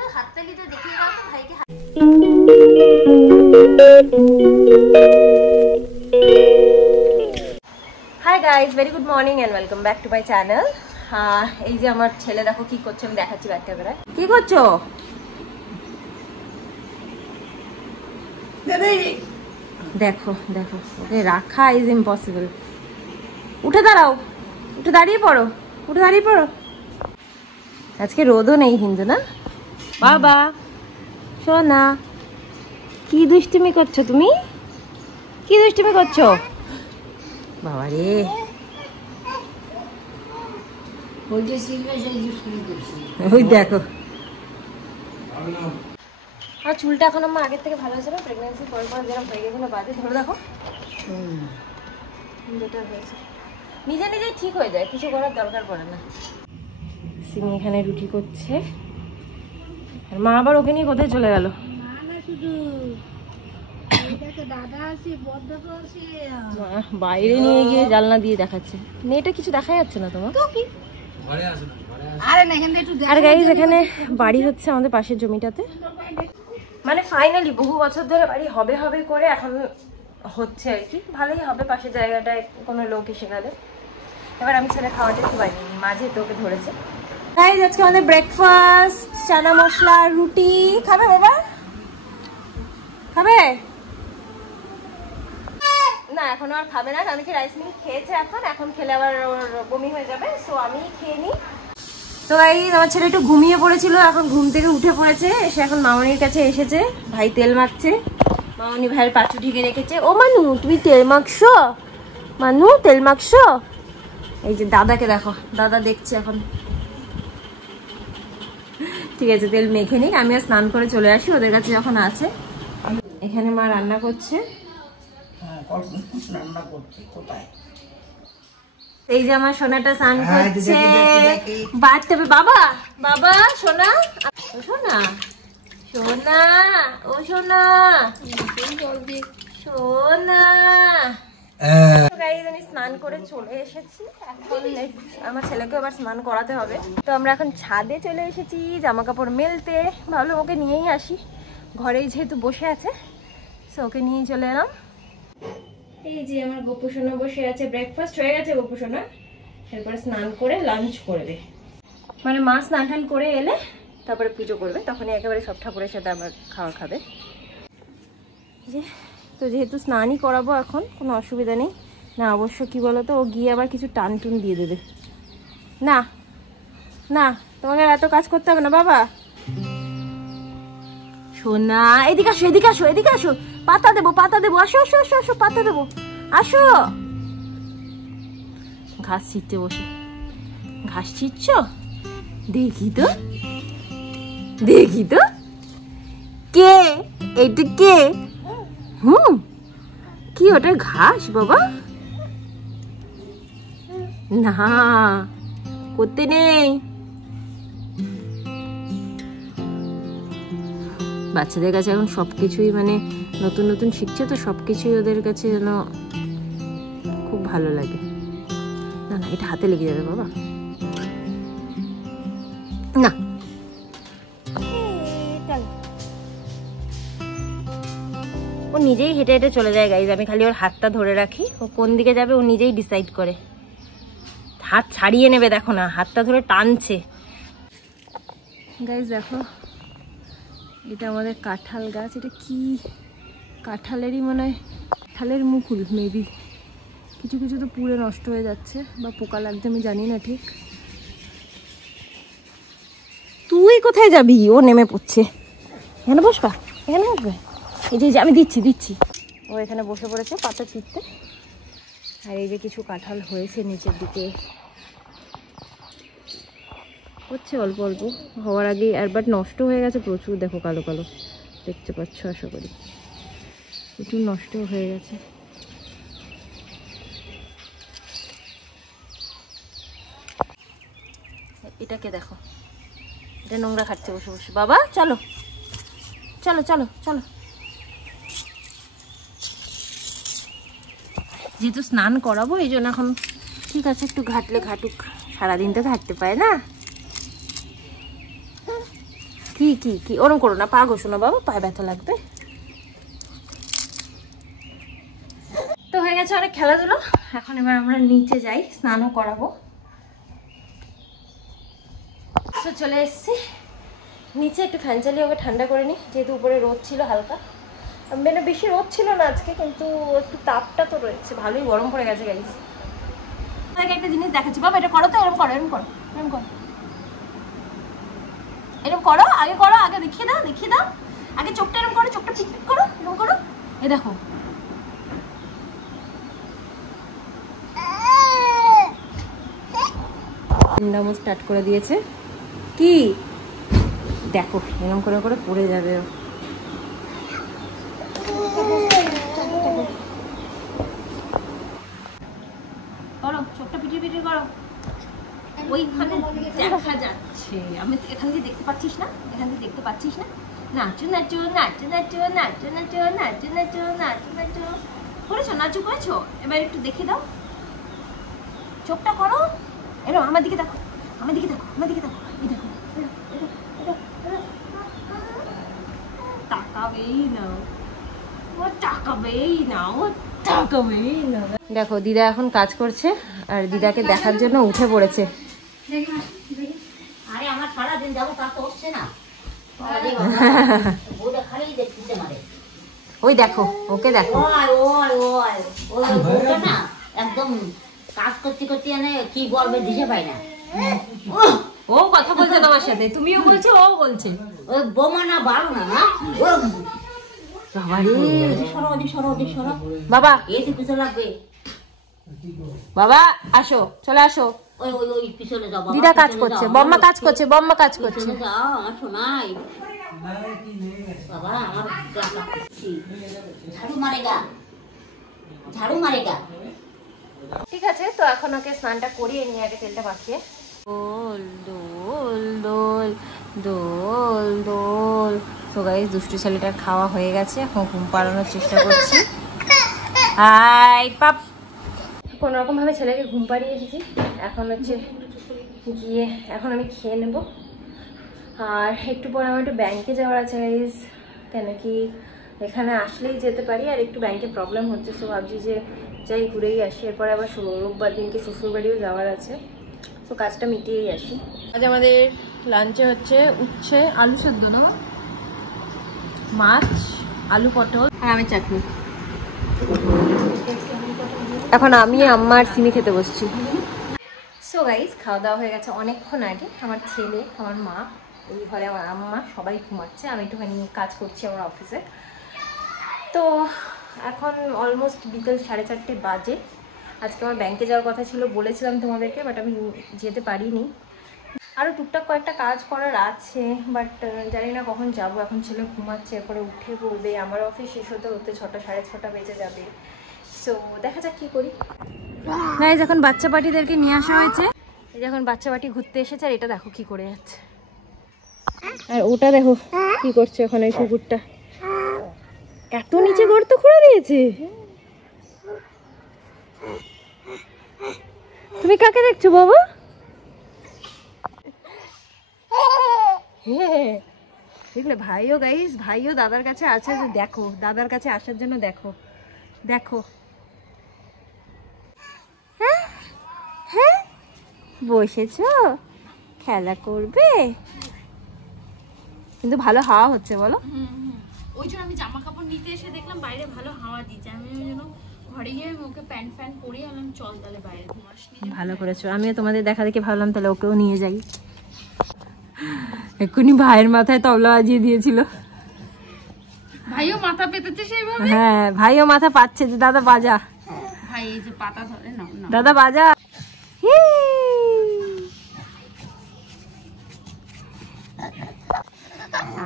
তো হাততালি তো দেখিয়ে দাও তো ভাইকে। Hi guys, very good morning and welcome back to my channel. এই যে আমার ছেলে দেখো কি করছে, আমি দেখাচ্ছি ব্যাক ক্যামেরায়। কি করছো? দেখো দেখো, ওকে রাখা ইজ ইম্পসিবল। উঠে দাঁড়াও, উঠে দাঁড়িয়ে পড়ো, উঠে দাঁড়িয়ে পড়ো। আজকে রোদও নেই কিন্তু, না বাবা? শোনা, কি দুষ্টুমি করছো তুমি? কি দুষ্টুমি করছো বাবা রে? ওই দেখো, আর চুলটা এখন আমার আগের থেকে ভালো হয়েছে না? প্রেগনেন্সির পর পর যেরকম হয়ে গেছিল বাজে, ধরে দেখো যেটা হয়েছে নিজে নিজেই ঠিক হয়ে যায়, কিছু করার দরকার পড়ে না। সিমি এখানে রুটি করছে, আর মা আবার ওকে নিয়ে কোথায় চলে গেল? বাইরে নিয়ে গিয়ে জানলা দিয়ে দেখাচ্ছে। মেয়েটা কিছু দেখা যাচ্ছে না তোমার? আর গাইজ এখানে বাড়ি হচ্ছে আমাদের পাশের জমিটাতে, মানে ফাইনালি বহু বছর ধরে বাড়ি হবে হবে করে এখন হচ্ছে আর কি। ভালোই হবে, পাশের জায়গাটায় কোনো লোক এসে গেলে। এবার আমি ছেলে খাওয়াটা একটু বানিয়ে নিই, মাঝে তোকে ধরেছে। গাইজ আজকে আমাদের ব্রেকফাস্ট চানা মশলা রুটি। খাবে বাবা? খাবে না? এখনো আর খাবে না, কারণ কি রাইস মিল্ক খেয়েছে। এখন খেলে আবার ওর বমি হয়ে যাবে, সো আমি খেয়ে নিই। তো গাইজ আমার ছেলে একটু ঘুমিয়ে পড়েছিল, এখন ঘুম থেকে উঠে পড়েছে, এসে এখন মামনির কাছে এসেছে। ভাই তেল মাখছে, মামনি ভাইয়ের পাঁচু ঢেকে রেখেছে। ও মানু, তুমি তেল মাখছো? মানু তেল মাখছো? এই যে দাদাকে দেখো, দাদা দেখছে এখন। ঠিক আছে, তেল মেখে নিক, আমি আর স্নান করে চলে আসি ওদের কাছে যখন আছে। এখানে মা রান্না করছে। এই যে আমার সোনাটা স্নান করছে, বাড়তে হবে। বাবা বাবা সোনা, সোনা সোনা, ও সোনা সোনা। আমি স্নান করে চলে এসেছি, এখন আমার ছেলেকে আবার স্নান করাতে হবে। তো আমরা এখন ছাদে চলে এসেছি জামা কাপড় মেলতে। ভাবলাম ওকে নিয়েই আসি, ঘরেই যেহেতু বসে আছে, সো ওকে নিয়েই চলে এলাম। এই যে আমার গোপু সোনা বসে আছে, ব্রেকফাস্ট হয়ে গেছে গোপু সোনা, এরপরে স্নান করে লাঞ্চ করবে। মানে মা স্নান টান করে এলে তারপরে পুজো করবে, তখনই একেবারে সব ঠাকুরের সাথে আবার খাওয়া খাবে। যে তো যেহেতু স্নানই করাবো এখন, কোনো অসুবিধা নেই না। অবশ্য কি বলতো, ও গিয়ে আবার কিছু টান টুন দিয়ে দেবে। না না, তোমাকে এত কাজ করতে হবে না বাবা। সোনা এদিকে আসো, এদিকে আসো, এদিকে আসো, পাতা দেবো, পাতা দেবো, আসো আসো আসো আসো, পাতা দেবো, আসো। ঘাস ছিটছে বসে, ঘাস ছিটছ? দেখি তো, দেখি তো, কে এইটা? কে? কি ওটা? ঘাস বাবা? না, করতে নেই। বাচ্চাদের কাছে এখন সবকিছুই মানে নতুন নতুন শিখছে, তো সবকিছুই ওদের কাছে যেন খুব ভালো লাগে। না না, এটা হাতে লেগে যাবে বাবা, না। ও নিজেই হেঁটে হেঁটে চলে যায় গাইজ, আমি খালি ওর হাতটা ধরে রাখি, ও কোন দিকে যাবে ও নিজেই ডিসাইড করে। হাত ছাড়িয়ে নেবে, দেখো না, হাতটা ধরে টানছে। গাইজ দেখো, এটা আমাদের কাঁঠাল গাছ। এটা কি কাঁঠালেরই মনে হয়, কাঁঠালের মুকুল মেবি। কিছু কিছু তো পুরো নষ্ট হয়ে যাচ্ছে বা পোকা লাগছে, আমি জানি না ঠিক। তুই কোথায় যাবি? ও নেমে পড়ছে। এখানে বসবা, এখানে বসবে। এই যে আমি দিচ্ছি দিচ্ছি, ও এখানে বসে পড়েছে পাতা ছিঁড়তে। আর এই যে কিছু কাঁঠাল হয়েছে নিচের দিকে, হচ্ছে অল্প অল্প হওয়ার আগে, আর বাট নষ্ট হয়ে গেছে প্রচুর। দেখো কালো কালো দেখতে পাচ্ছ, আশা করি প্রচুর নষ্ট হয়ে গেছে। এটাকে দেখো, এটা নোংরা খাচ্ছে বসে বসে। বাবা চলো চলো চলো চলো। যেহেতু স্নান করাবো এই জন্য এখন ঠিক আছে, একটু ঘাটলে ঘাটুক, সারাদিন তো ঘাটতে পারে না। কি কি কি ওরম করো না, পা ঘষো না বাবা, পায়ে ব্যথা লাগবে। তো হয়ে গেছে অনেক খেলাধুলো, এখন এবার আমরা নিচে যাই, স্নানও করাবো। তো চলে এসছি নিচে, একটু ফ্যান চালিয়ে ওকে ঠান্ডা করে নিই, যেহেতু উপরে রোদ ছিল হালকা, মানে বেশি রোদ ছিল না আজকে, কিন্তু একটু তাপটা তো রয়েছে, ভালোই গরম পড়ে গেছে গাইস। একটা জিনিস দেখাচ্ছি বাবা, এটা করো তো, এরকম করো, এরকম করো, এরকম করো, এরকম করো, আগে করো, আগে দেখিয়ে দাও, দেখিয়ে দাও, আগে চোখটা এরকম করো, চোখটা পিকপিক করো, এরকম করো, এ দেখো। নামও স্টার্ট করে দিয়েছে, কি দেখো এরকম করে করে পড়ে যাবে ও। করো চোখটা পিটিয়ে পিটিয়ে করো, ওইখানে দেখা যাচ্ছে, আমি এখান থেকে দেখতে পাচ্ছিস না, এখান থেকে দেখতে পাচ্ছিস না, নাচো নাচো নাচো নাচো নাচো নাচো নাচো নাচো নাচো নাচো করেছো, নাচো করেছো, এবার একটু দেখে দাও, চোখটা করো, এরকম আমার দিকে দেখো, আমার দিকে দেখো, আমার দিকে দেখো, এই দেখো, তাকাবেই না ও, তাকাবেই না ও, তাকাবেই না। দেখো দিদা এখন কাজ করছে, আর দিদাকে দেখার জন্য উঠে পড়েছে। আরে আমার সারাদিন যাবো তা তো হচ্ছে না, ওই দেখো ওকে দেখো, না একদম কাজ করতে করতে কি বলবে দিশে পাই না। ও কথা বলছে তোমার সাথে, তুমিও বলছো ও বলছে, ওই বোমা না বাড়ো না, বাবা এতে পিছনে লাগবে, বাবা আসো, চলে আসো, ওই ওই ওই পিছনে যাও, দিদা কাজ করছে, বম্মা কাজ করছে, বম্মা কাজ করছে। যাও আমার শোনাই বাবা, আমার ঝাড়ু মারেগা, ঝাড়ু মারেগা। ঠিক আছে, তো এখন ওকে স্নানটা করিয়ে নিয়ে আগে তেলটা মাখিয়ে, দোল দোল দোল দোল দোল। তো গাইস দুষ্টু ছেলেটার খাওয়া হয়ে গেছে, এখন ঘুম পাড়ানোর চেষ্টা করছি। হাই পাপ, কোনো রকম ভাবে ছেলেকে ঘুম পাড়িয়ে এসেছি, এখন হচ্ছে গিয়ে এখন আমি খেয়ে নেব, আর একটু পরে আমার একটু ব্যাংকে যাওয়ার আছে গাইস, কেন কি এখানে আসলেই যেতে পারি, আর একটু ব্যাংকে প্রবলেম হচ্ছে, তো ভাবছি যে যাই ঘুরেই আসি, এরপরে আবার রোববার দিনকে শ্বশুরবাড়িও যাওয়ার আছে, তো কাজটা মিটিয়েই আসি। আজ আমাদের লাঞ্চে হচ্ছে উচ্ছে আলু সেদ্ধ না, মাছ, আলু পটল আর আমের চাটনি। এখন আমি আম্মার সিমি খেতে বসছি। সো গাইস খাওয়া দাওয়া হয়ে গেছে অনেকক্ষণ আগে, আমার ছেলে, আমার মা, এই ঘরে আমার আম্মা সবাই ঘুমাচ্ছে, আমি একটুখানি কাজ করছি আমার অফিসে। তো এখন অলমোস্ট বিকেল 4:30 বাজে। আজকে আমার ব্যাংকে যাওয়ার কথা ছিল, বলেছিলাম তোমাদেরকে, বাট আমি যেতে পারিনি, আরও টুকটাক কয়েকটা কাজ করার আছে, বাট জানি না কখন যাব, এখন ছেলে ঘুমাচ্ছে, এরপরে উঠে পড়বে, আমার অফিস শেষ হতে হতে 6টা 6:30 বেজে যাবে, সো দেখা যাক কী করি। গাইস এখন বাচ্চা পার্টিদেরকে নিয়ে আসা হয়েছে, এই যখন বাচ্চা পার্টি ঘুরতে এসেছে, আর এটা দেখো কি করে যাচ্ছে, আর ওটা দেখো কি করছে ওখানে, ওই কুকুরটা এত নিচে গর্ত করে দিয়েছে। তুমি কাকে দেখছো বাবা? হ্যাঁ দেখলে ভাইও গাইস, ভাইও দাদার কাছে আছে, দেখো দাদার কাছে আসার জন্য, দেখো দেখো, হ্যাঁ হ্যাঁ বসেছো, খেলা করবে, কিন্তু ভালো হাওয়া হচ্ছে বলো। ওই জন্য আমি জামা কাপড় নিতে এসে দেখলাম বাইরে ভালো হাওয়া দিচ্ছে, আমি ওই জন্য ঘরে গিয়ে ওকে প্যান্ট ফ্যান্ট পরিয়ে আনলাম, চল তাহলে বাইরে ঘুমাস। ভালো করেছো, আমিও তোমাদের দেখা দেখে ভাবলাম তাহলে ওকেও নিয়ে যাই। এক্ষুনি ভাইয়ের মাথায় তবলা বাজিয়ে দিয়েছিল, ভাইও মাথা পেতেছে সেইভাবে, হ্যাঁ ভাইও মাথা পাচ্ছে যে দাদা বাজা, ভাই এই যে পাতা ধরে না, দাদা বাজা।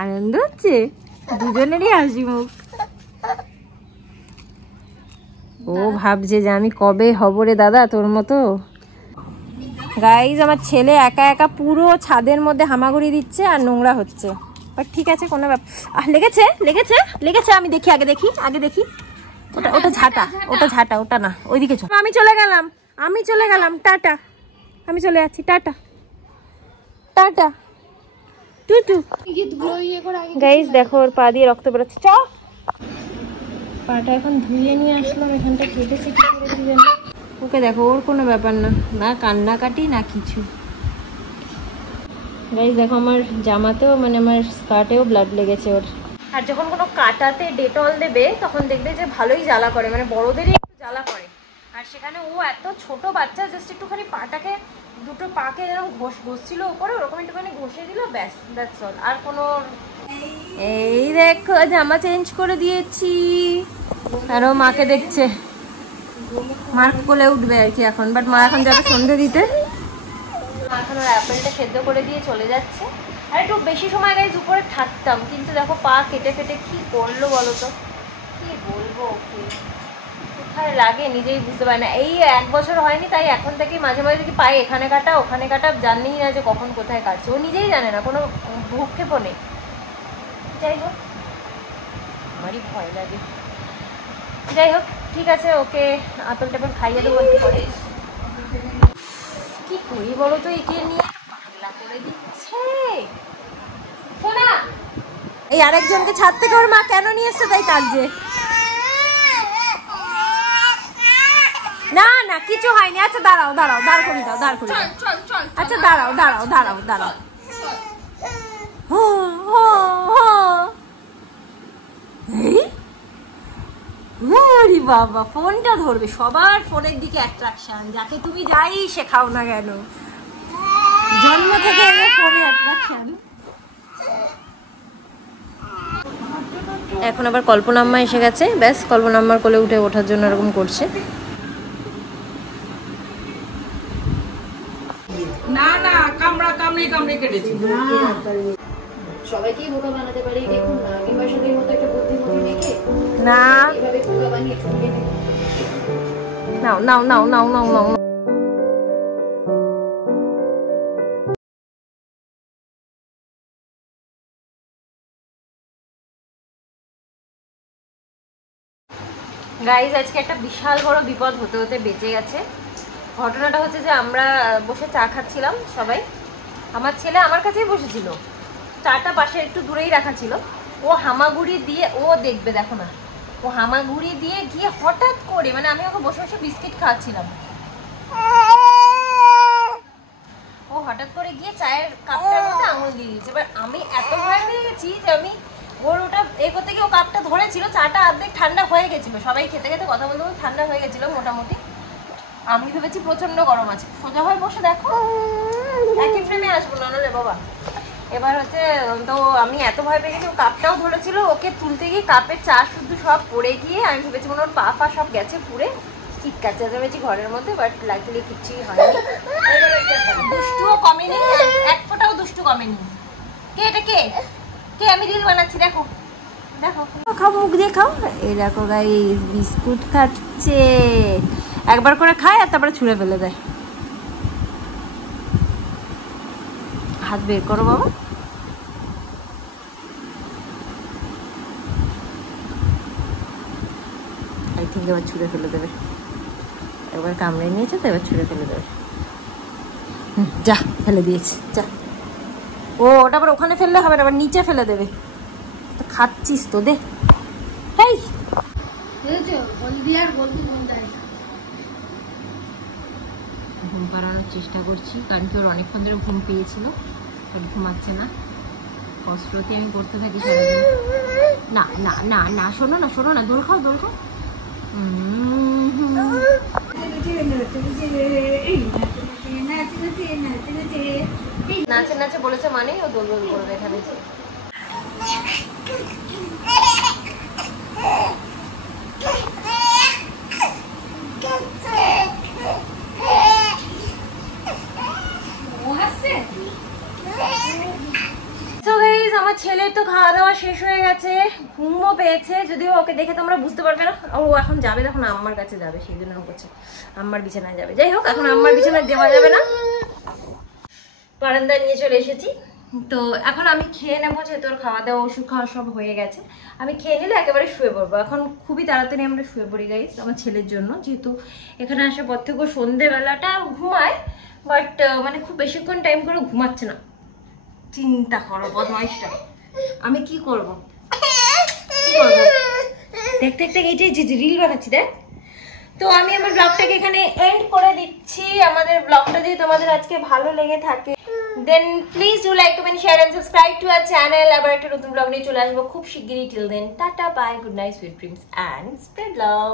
আনন্দ হচ্ছে দুজনেরই হাসি মুখ, ও ভাবছে যে আমি কবে হব রে দাদা তোর মতো। গাইজ আমার ছেলে একা একা পুরো ছাদের মধ্যে হামাগুড়ি দিচ্ছে আর নোংরা হচ্ছে, বাট ঠিক আছে কোনো ব্যাপার। লেগেছে লেগেছে লেগেছে, আমি দেখি আগে দেখি আগে দেখি, ওটা ওটা ঝাঁটা, ওটা ঝাঁটা, ওটা না, ওইদিকে চল। আমি চলে গেলাম, আমি চলে গেলাম, টাটা, আমি চলে যাচ্ছি, টাটা টাটা টুটু কি ধুলো ইয়ে করে আগে গাইস দেখো ওর পা দিয়ে রক্ত বেরোচ্ছে। চ পাটা এখন ধুয়ে নিয়ে আসলাম, এখানটা কেটেছে কি করেছি জানি। ওকে দেখো, ওর কোনো ব্যাপার না, না কান্নাকাটি না কিছু। গাইস দেখো আমার জামাতেও মানে আমার স্কার্টেও ব্লাড লেগেছে ওর। আর যখন কোনো কাটাতে ডেটল দেবে তখন দেখবে যে ভালোই জ্বালা করে, মানে বড়দেরই একটু জ্বালা করে। আর সেখানে ও এত ছোট বাচ্চা, জাস্ট একটুখানি পাটাকে দুটো পাকে যেরকম ঘষছিল ওপরে ওরকম একটুখানি ঘষে দিল, ব্যাস, দ্যাটস অল। আর কোনো এই দেখো জামা চেঞ্জ করে দিয়েছি, আর ও মাকে দেখছে, মার কোলে উঠবে আর কি এখন। বাট মা এখন যাবে সন্ধে দিতে। মা এখন ওর অ্যাপেলটা সেদ্ধ করে দিয়ে চলে যাচ্ছে। আর একটু বেশি সময় গাইজ উপরে থাকতাম, কিন্তু দেখো পা কেটে ফেটে কি করলো বলো তো, কি বলবো ওকে, কোথায় লাগে নিজেই বুঝতে পারি না। এই 1 বছর হয়নি, তাই এখন থেকে মাঝে মাঝে দেখি পায়ে এখানে কাটা ওখানে কাটা, জানিই না যে কখন কোথায় কাটছে, ও নিজেই জানে না, কোনো ভূক্ষেপও নেই। যাই হোক আমারই ভয় লাগে। যাই হোক ঠিক আছে, ওকে আপেল টাপেল খাইয়ে দেবো একটু করে। কি করি বলো তো, একে নিয়ে পাগলা করে দিচ্ছে। শোনা, এই আরেকজনকে ছাদ থেকে ওর মা কেন নিয়ে এসছে তাই কাঁদছে। না না কিছু হয়নি। আচ্ছা দাঁড়াও দাঁড়াও, দাঁড় করি দাও, দাঁড় করি দাও। আচ্ছা দাঁড়াও দাঁড়াও দাঁড়াও দাঁড়াও। বাবা ফোনটা ধরবে, সবার ফোনের দিকে অ্যাট্রাকশন, যাকে তুমি যাই শেখাও না কেন, জন্ম থেকে ফোনে অ্যাট্রাকশন। এখন আবার কল্পনা আম্মা এসে গেছে, ব্যাস কল্পনা আম্মার কোলে উঠে ওঠার জন্য এরকম করছে। না না কামড়া কামড়ে কামড়ে কেটেছি। সবাইকেই বোকা বানাতে পারি, দেখুন না কিংবা সাথে মতো একটা বুদ্ধিমতী দেখে না এভাবে বোকা বানিয়ে ঠকিয়ে দেবে। নাও নাও নাও নাও নাও নাও। গাইজ আজকে একটা বিশাল বড় বিপদ হতে হতে বেঁচে গেছে। ঘটনাটা হচ্ছে যে আমরা বসে চা খাচ্ছিলাম সবাই, আমার ছেলে আমার কাছেই বসেছিল, চাটা পাশে একটু দূরেই রাখা ছিল। ও হামাগুড়ি দিয়ে, ও দেখবে দেখো না, ও হামাগুড়ি দিয়ে গিয়ে হঠাৎ করে, মানে আমি ওকে বসে বসে বিস্কিট খাওয়াচ্ছিলাম, ও হঠাৎ করে গিয়ে চায়ের কাপটার মধ্যে আঙুল দিয়ে দিয়েছে। এবার আমি এত ভয় পেয়ে গেছি যে আমি ওর ওটা এ করতে গিয়ে ও কাপটা ধরেছিল, চাটা অর্ধেক ঠান্ডা হয়ে গেছিলো, সবাই খেতে খেতে কথা বলতে বলতে ঠান্ডা হয়ে গেছিলো মোটামুটি। আমি ভেবেছি প্রচন্ড গরম আছে, সোজা হয়ে বসে দেখো একই ফ্রেমে আসবো না রে বাবা। এবার হচ্ছে তো আমি এত ভয় পেয়ে গেছি, ও কাপটাও ধরেছিল, ওকে তুলতে গিয়ে কাপের চা শুদ্ধ সব পড়ে গিয়ে আমি ভেবেছি মনে ওর পা ফা সব গেছে পুড়ে, চিৎকার চেঁচামেচি ঘরের মধ্যে, বাট লাকিলি কিচ্ছুই হয়নি। দুষ্টুও কমেনি, এক ফোঁটাও দুষ্টু কমেনি। কে এটা কে কে আমি রিল বানাচ্ছি দেখো দেখো, খাও মুখ দিয়ে খাও। এই দেখো গাইস বিস্কুট খাচ্ছে, একবার করে খায় আর তারপরে ছুঁড়ে ফেলে দেয়। হাত বের করো বাবা। আই থিঙ্ক এবার ছুঁড়ে ফেলে দেবে, একবার কামড়ে নিয়েছে তো এবার ছুঁড়ে ফেলে দেবে। যা ফেলে দিয়েছি, যা। ও ওটা আবার ওখানে ফেললে হবে না, আবার নিচে ফেলে দেবে। খাচ্ছিস তো দে। হেই ঘুম পাড়ানোর চেষ্টা করছি, কারণ কি ওর অনেকক্ষণ ধরে ঘুম পেয়েছিল, বাট ঘুমাচ্ছে না। কসরতি আমি করতে থাকি সারাদিন। না না না না শোনো না, শোনো না, দোল খাও দোল খাও। নাচে নাচে বলেছে মানে ও দোল দোল করবে এখানে। আমার ছেলের তো খাওয়া দাওয়া শেষ হয়ে গেছে, ঘুমও পেয়েছে, যদিও ওকে দেখে তোমরা বুঝতে পারবে না। ও এখন যাবে, তখন আম্মার কাছে যাবে, সেই জন্য ও করছে আম্মার বিছানায় যাবে। যাই হোক এখন আম্মার বিছানায় দেওয়া যাবে না, বারান্দায় নিয়ে চলে এসেছি। তো এখন আমি খেয়ে নেবো, যেহেতু ওর খাওয়া দাওয়া ওষুধ খাওয়া সব হয়ে গেছে। আমি খেয়ে নিলে একেবারে শুয়ে পড়বো। এখন খুবই তাড়াতাড়ি আমরা শুয়ে পড়ি গাইস, আমার ছেলের জন্য, যেহেতু এখানে আসার পর থেকে সন্ধ্যেবেলাটা ঘুমায়, বাট মানে খুব বেশিক্ষণ টাইম করে ঘুমাচ্ছে না। চিন্তা করো বদমাইশটা, আমি কি করব? দেখ দেখ দেখ, এইটাই যে রিল বানাচ্ছি দেখ। তো আমি আমার ব্লগটাকে এখানে এন্ড করে দিচ্ছি। আমাদের ব্লগটা যদি তোমাদের আজকে ভালো লেগে থাকে, then please do like, comment, share and subscribe to our channel. আবার একটা নতুন ব্লগ নিয়ে চলে আসবো খুব শিগগিরই। Till then tata, bye, good night, sweet dreams and spread love.